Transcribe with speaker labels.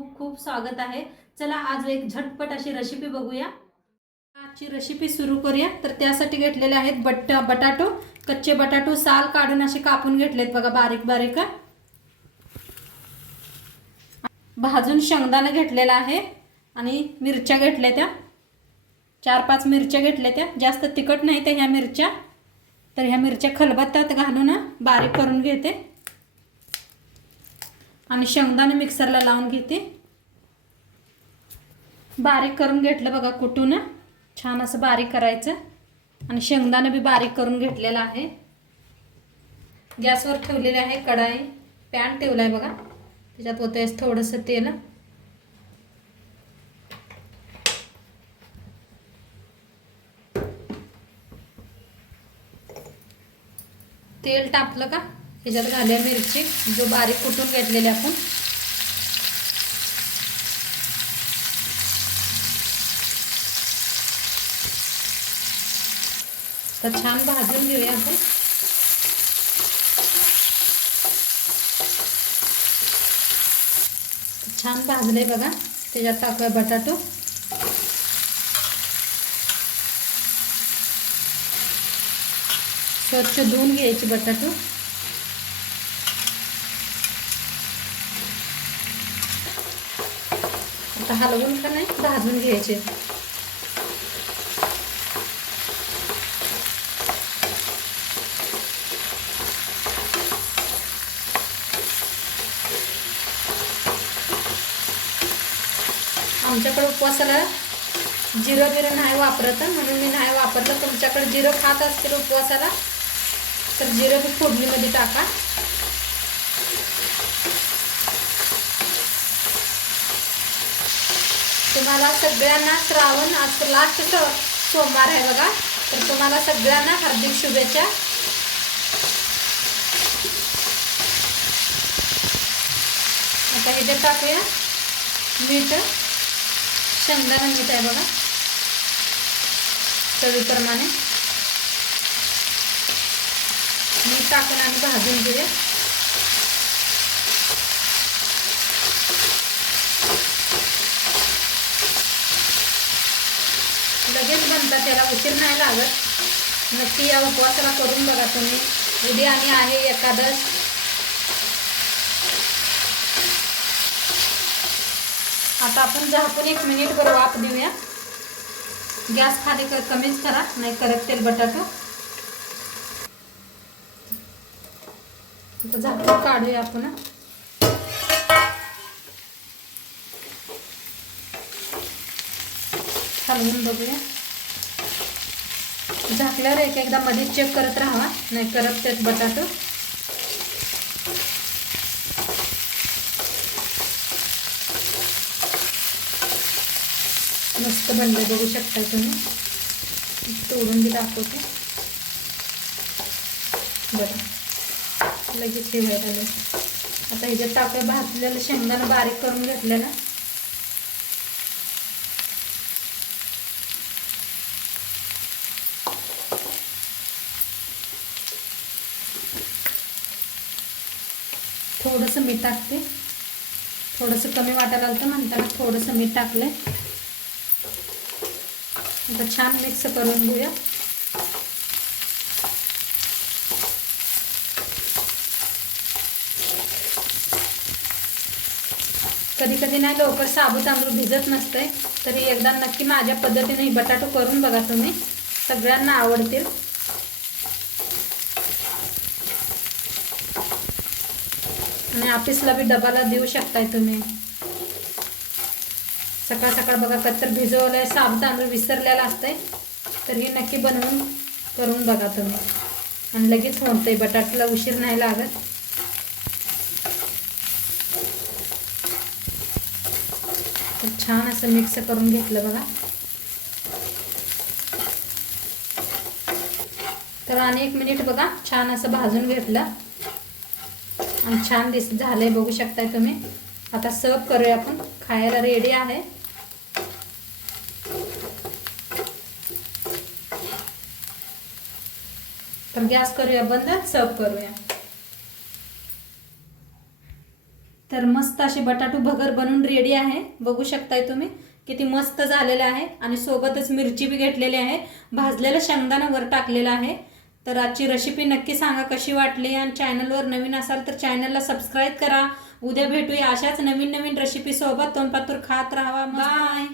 Speaker 1: खूप खूप स्वागत आहे. चला आज एक झटपट अशी रेसिपी बघूया. आजची रेसिपी सुरू करूया. तर त्यासाठी घेतलेले आहेत बट बटाटो कच्चे बटाटो साल काढून असे कापून घेतलेत बघा बारीक बारीक. भाजून शेंगदाणा घेतलेला आहे आणि मिरच्या घेतल्या त्या. चार पाच मिरच्या घेतल्या त्या. जास्त तिखट नाही त्या ह्या मिरच्या. तर ह्या मिरच्या खलबत्त्यात घालून बारीक करून घेते. आणि शेंगदाणे मिक्सरला लावून घेते. बारीक करून घेतलं बघा कुटून छान असं बारीक करायचं. आणि शेंगदाणं बी बारीक करून घेतलेलं आहे. गॅसवर ठेवलेले आहे कढाई. पॅन ठेवला आहे बघा. त्याच्यात होतं थोडंसं तेल. तेल टाकलं का? त्याच्यात घाल्या मिरची. जो बारीक कुटून घेतलेली आपण. तर छान भाजून घेऊया आपण. छान भाजले बघा. त्याच्यात टाकूया बटाटो. स्वच्छ धुवून घ्यायचे बटाटो. आता हलवून का नाही? भाजून घ्यायचे. आमच्याकडे उपवासाला जिरं बिरं नाही वापरत म्हणून मी नाही वापरलं. तुमच्याकडे जिरं खात असतील उपवासाला तर जिरं बी फोडणीमध्ये टाका. तुम्हाला सगळ्यांना श्रावण आज लास्ट सोमवार आहे बघा. तर तुम्हाला सगळ्यांना हार्दिक शुभेच्छा. आता ह्याच्यात टाकूया मीठ. शेंगदाणा मीठ आहे बघा. चवीप्रमाणे. मीठ टाकून आणि भाजून घेऊया. लगेच बनतात त्याला उशीर नाही लागत. नक्की या उपवासाला करून बघा तुम्ही. उद्या आणि आहे एकादश. आता आपण झाकून एक मिनिट बरं वाफ देऊया. गॅस खाली कर कमीच करा नाही करत तेल बटाटो. आता झाकून काढूया आपण. हलवून बघूया. झाकल्यावर एक एकदा मध्ये चेक करत राहा नाही करत तेच बटाटो. मस्त बनलं बघू शकता तुम्ही. तोडून बी दाखवते. बरं लगेच हे व्हायला आलं आता ह्याच्यात टाकूया भाजलेलं शेंगदाणा बारीक करून घेतलेलं थोडंसं मीठ टाकते. थोडंसं कमी वाटायला आलं तर म्हणताना थोडंसं मीठ टाकलं आता छान मिक्स करून घेऊया. कधी कधी नाही लवकर साबू तांदूळ भिजत नसते तरी एकदा नक्की माझ्या पद्धतीने ही बटाटो करून बघा तुम्ही. सगळ्यांना आवडतील. आणि ऑफिसला बी डबाला देऊ शकताय तुम्ही. सकाळ सकाळ बघा कत्तर आहे साब तांदूळ विसरलेला असतंय. तर हे नक्की बनवून करून बघा तुम्ही. आणि लगेच होतंय बटाट्याला उशीर नाही लागत. तर छान असं मिक्स करून घेतलं बघा. तर आणि एक मिनिट बघा छान असं भाजून घेतलं. आणि छान दिस आहे बघू शकताय तुम्ही. आता सर्व करूया आपण. खायला रेडी आहे. तर गॅस करूया बंद सर्व करूया. तर मस्त असे बटाटू भगर बनून रेडी आहे. बघू शकताय तुम्ही किती मस्त झालेलं आहे. आणि सोबतच मिरची बी घेतलेली आहे. भाजलेलं शेंगदाणा वर टाकलेलं आहे. तर आजची रेसिपी नक्की सांगा कशी वाटली आणि चॅनलवर नवीन असाल तर चॅनलला सबस्क्राईब करा. उद्या भेटूया अशाच नवीन नवीन रेसिपी सोबत. तोंडपातूर खात राहावा. बाय